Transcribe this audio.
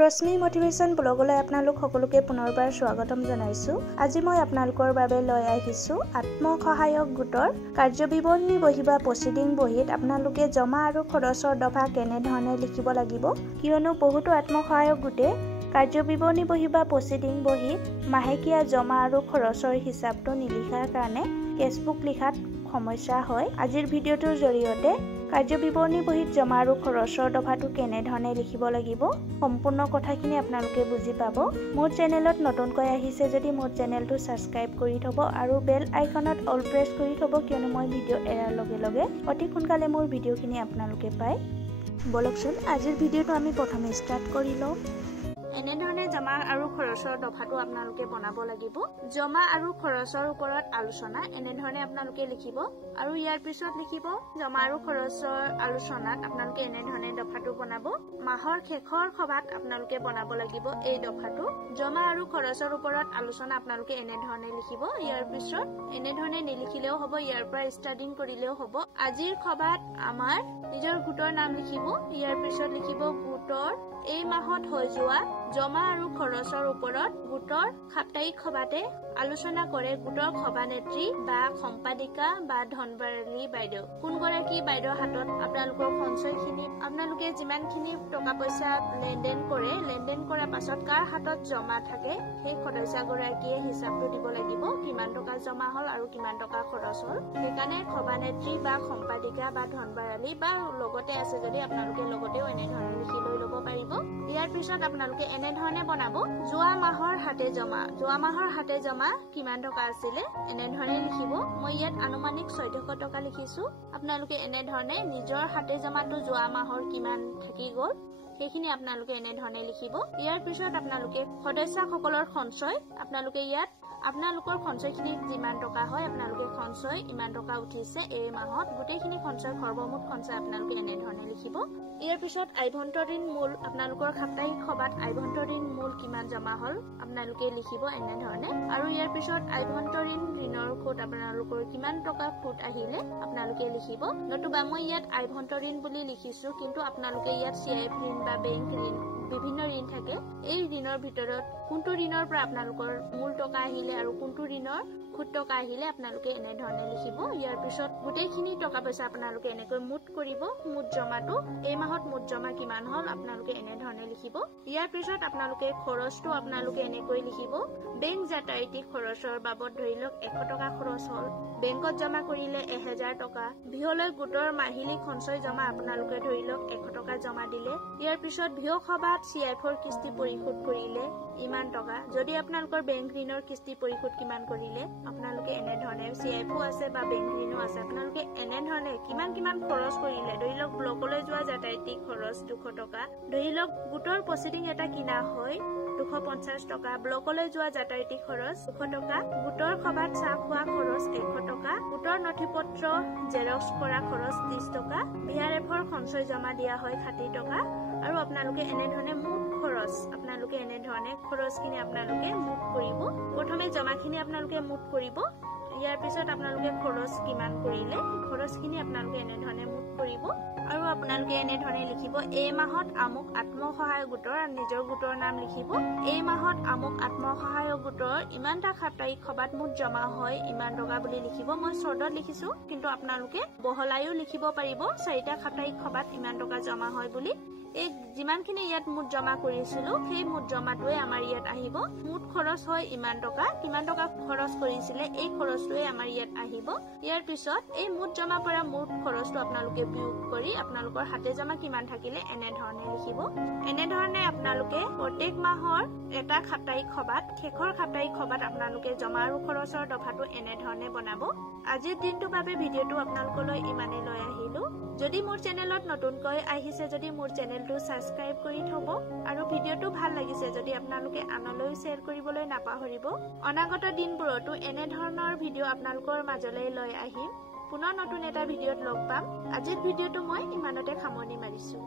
ৰশ্মি motivation ব্লগলৈ আপোনালোক সকলোকে পুনৰবাৰ স্বাগতম জনাইছো। আজি মই আপোনালোকৰ বাবে লৈ আহিছো আত্মসহায়ক গোটৰ কাৰ্যবিৱৰণী বহি বা প্ৰচিডিং বহিত আপোনালোকে জমা আৰু খৰচৰ দফা কেনে ধৰণে লিখিব লাগিব, কিয়নো বহুতো আত্মসহায়ক গোটে কাৰ্যবিৱৰণী বহি বা প্ৰচিডিং বহিত মাহেকীয়া জমা আৰু খৰচৰ হিচাপটো নিলিখাৰ কাৰণে কেছবুক লিখাত সমস্যা হয়। আজিৰ ভিডিঅ'টোৰ জৰিয়তে কাৰ্যবিৱৰণী বহিত জমা আৰু খৰচৰ দফাটো কেনে ধৰণে লিখিব লাগিব সম্পূৰ্ণ কথাখিনি আপোনালোকে বুজি পাব। মোৰ চেনেলত নতুনকৈ আহিছে যদি মোৰ চেনেলটো সাবস্ক্ৰাইব কৰি থব আৰু বেল আইকনত অল প্ৰেছ কৰি থব, কিয়নো মই ভিডিঅ' এৰাৰ লগে লগে অতি সোনকালে মোৰ ভিডিঅ'খিনি আপোনালোকে পায়। বলকচোন আজিৰ ভিডিঅ'টো আমি প্ৰথমে ষ্টাৰ্ট কৰি লওঁ। এনেধৰণে জমা আৰু খৰচৰ দফাটো আপোনালোকে বনাব লাগিব। জমা আৰু খৰচৰ ওপৰত আলোচনা এনেধৰণে আপোনালোকে লিখিব আৰু ইয়াৰ পিছত লিখিব জমা আৰু খৰচৰ আলোচনাত আপোনালোকে এনেধৰণে দফাটো বনাব। মাহৰ শেষৰ সভাত আপোনালোকে বনাব লাগিব এই দফাটো। জমা আৰু খৰচৰ ওপৰত আলোচনা আপোনালোকে এনেধৰণে লিখিব। ইয়াৰ পিছত এনেধৰণে নিলিখিলেও হ'ব, ইয়াৰ পৰা ষ্টাৰ্টিং কৰিলেও হ'ব। আজিৰ সভাত আমাৰ নিজৰ গোটৰ নাম লিখিব। ইয়াৰ পিছত লিখিব গোটৰ এই মাহত হৈ যোৱা জমা আৰু খৰচৰ ওপৰত গোটৰ সাপ্তাহিক সভাতে আলোচনা কৰে গোটৰ সভানেত্ৰী বা সম্পাদিকা বা ধনবাৰী বাইদেউ। কোনগৰাকী বাইদেউৰ হাতত আপোনালোকৰ সঞ্চয়খিনি আপোনালোকে যিমানখিনি টকা পইচা লেনদেন কৰে, লেনদেন কৰাৰ পাছত কাৰ হাতত জমা থাকে সেই সদস্যগৰাকীয়ে হিচাপটো দিব লাগিব, কিমান টকা জমা হ'ল আৰু কিমান টকা খৰচ হ'ল। সেইকাৰণে সভানেত্ৰী বা সম্পাদিকা বা ধনবাৰী বা লগতে আছে যদি আপোনালোকে লগতেও এনেধৰণে লিখি লৈ ল'ব পাৰিব। ইয়াৰ পিছত আপোনালোকে এনেধৰণে বনাব যোৱা মাহৰ হাতে জমা। যোৱা মাহৰ হাতে জমা কিমান টকা আছিলে এনেধৰণে লিখিব। মই ইয়াত আনুমানিক 1400 টকা লিখিছো। আপোনালোকে এনেধৰণে নিজৰ হাতে জমাটো যোৱা মাহৰ কিমান থাকি গ'ল সেইখিনি আপোনালোকে এনেধৰণে লিখিব। ইয়াৰ পিছত আপোনালোকে সদস্যসকলৰ সঞ্চয় আপোনালোকে ইয়াত আপোনালোকৰ সঞ্চয়খিনি যিমান টকা হয় আপোনালোকে সঞ্চয় ইমান টকা উঠিছে এই মাহত গোটেইখিনি সঞ্চয় সৰ্বমুঠ সঞ্চয় আপোনালোকে এনেধৰণে লিখিব। ইয়াৰ পিছত আভ্যন্তৰীণ মূল আপোনালোকৰ সাপ্তাহিক সভাত আভ্যন্তৰীণ মূল কিমান জমা হ'ল আপোনালোকে লিখিব এনেধৰণে। আৰু ইয়াৰ পিছত আভ্যন্তৰীণ ঋণৰ সুত আপোনালোকৰ কিমান টকা সুত আহিলে আপোনালোকে লিখিব। নতুবা মই ইয়াত আভ্যন্তৰীণ বুলি লিখিছো, কিন্তু আপোনালোকে ইয়াত CIF ঋণ বা বেংক ঋণ বিভিন্ন ঋণ থাকে। এই ঋণৰ ভিতৰত কোনটো ঋণৰ পৰা আপোনালোকৰ মূল টকা আহিলে আৰু কোনটো ঋণৰ সুত টকা আহিলে আপোনালোকে এনেধৰণে লিখিব। ইয়াৰ পিছত গোটেইখিনি টকা পইচা আপোনালোকে এনেকৈ মুঠ কৰিব। মুঠ জমাটো এই মাহত মুঠ জমা কিমান হ'ল আপোনালোকে এনেধৰণে লিখিব। ইয়াৰ পিছত আপোনালোকে খৰচটো আপোনালোকে এনেকৈ লিখিব। বেংক যাতায়াতী খৰচৰ বাবদ ধৰি লওক 100 টকা খৰচ হ'ল, বেংকত জমা কৰিলে 1000 টকা, বিহলৈ গোটৰ মাহিলী সঞ্চয় জমা আপোনালোকে ধৰি লওক 100 টকা জমা দিলে। ইয়াৰ পিছত বিহ সভাত CIFৰ কিস্তি পৰিশোধ কৰিলে ইমান টকা। যদি আপোনালোকৰ বেংক ঋণৰ কিস্তি পৰিশোধ কিমান কৰিলে আপোনালোকে এনেধৰণে CIFও আছে বা বেংক ঋণো আছে আপোনালোকে এনেধৰণে কিমান খৰচ কৰিলে। ধৰি লওক ব্লকলৈ যোৱা যাতায়াতী খৰচ 200 টকা, ধৰি লওক গোটৰ প্ৰচিডিং এটা কিনা হয় 250 টকা, ব্লকলৈ যোৱা যাতায়াতী খৰচ 200 টকা, গোটৰ সভাত চাহ খোৱা খৰচ 100 টকা, গোটৰ নথিপত্ৰ জেৰক্স কৰা খৰচ 30 টকা, BRFৰ সঞ্চয় জমা দিয়া হয় 60 টকা। আৰু আপোনালোকে এনেধৰণে মুঠ খৰচ আপোনালোকে এনেধৰণে খৰচখিনি আপোনালোকে মুঠ কৰিব। প্ৰথমে জমাখিনি আপোনালোকে মুঠ কৰিব। ইয়াৰ পিছত আপোনালোকে খৰচ কিমান কৰিলে খৰচখিনি আপোনালোকে এনেধৰণে মুঠ কৰিব। আৰু আপোনালোকে এনেধৰণে লিখিব এই মাহত আমুক আত্মসহায়ক গোটৰ নিজৰ গোটৰ নাম লিখিব। এই মাহত আমুক আত্মসহায়ক গোটৰ ইমানটা সাপ্তাহিক সভাত মুঠ জমা হয় ইমান টকা বুলি লিখিব। মই চৰ্টত লিখিছো, কিন্তু আপোনালোকে বহলাইও লিখিব পাৰিব 4টা সাপ্তাহিক সভাত ইমান টকা জমা হয় বুলি। এই যিমানখিনি ইয়াত মুঠ জমা কৰিছিলো সেই মুঠ জমাটোৱে আমাৰ ইয়াত আহিব। মুঠ খৰচ হয় ইমান টকা, কিমান টকা খৰচ কৰিছিলে এই খৰচটোৱে আমাৰ ইয়াত আহিব। ইয়াৰ পিছত এই মুঠ জমা পৰা মুঠ খৰচটো আপোনালোকে বিয়োগ কৰি আপোনালোকৰ হাতে জমা কিমান থাকিলে এনেধৰণে লিখিব। এনেধৰণে আপোনালোকে প্ৰত্যেক মাহৰ এটা সাপ্তাহিক সভাত শেষৰ সাপ্তাহিক সভাত আপোনালোকে জমা আৰু খৰচৰ দফাটো এনেধৰণে বনাব। আজিৰ দিনটোৰ বাবে ভিডিঅ'টো আপোনালোকলৈ ইমানে লৈ আহিলো। যদি মোৰ চেনেলত নতুনকৈ আহিছে যদি মোৰ চেনেলটো সাবস্ক্ৰাইব কৰি থব আৰু ভিডিঅ'টো ভাল লাগিছে যদি আপোনালোকে আনলৈ শ্বেয়াৰ কৰিবলৈ নাপাহৰিব। অনাগত দিনবোৰতো এনেধৰণৰ ভিডিঅ' আপোনালোকৰ মাজলৈ লৈ আহিম। পুনৰ নতুন এটা ভিডিঅ'ত লগ পাম। আজিৰ ভিডিঅ'টো মই ইমানতে সামৰণি মাৰিছো।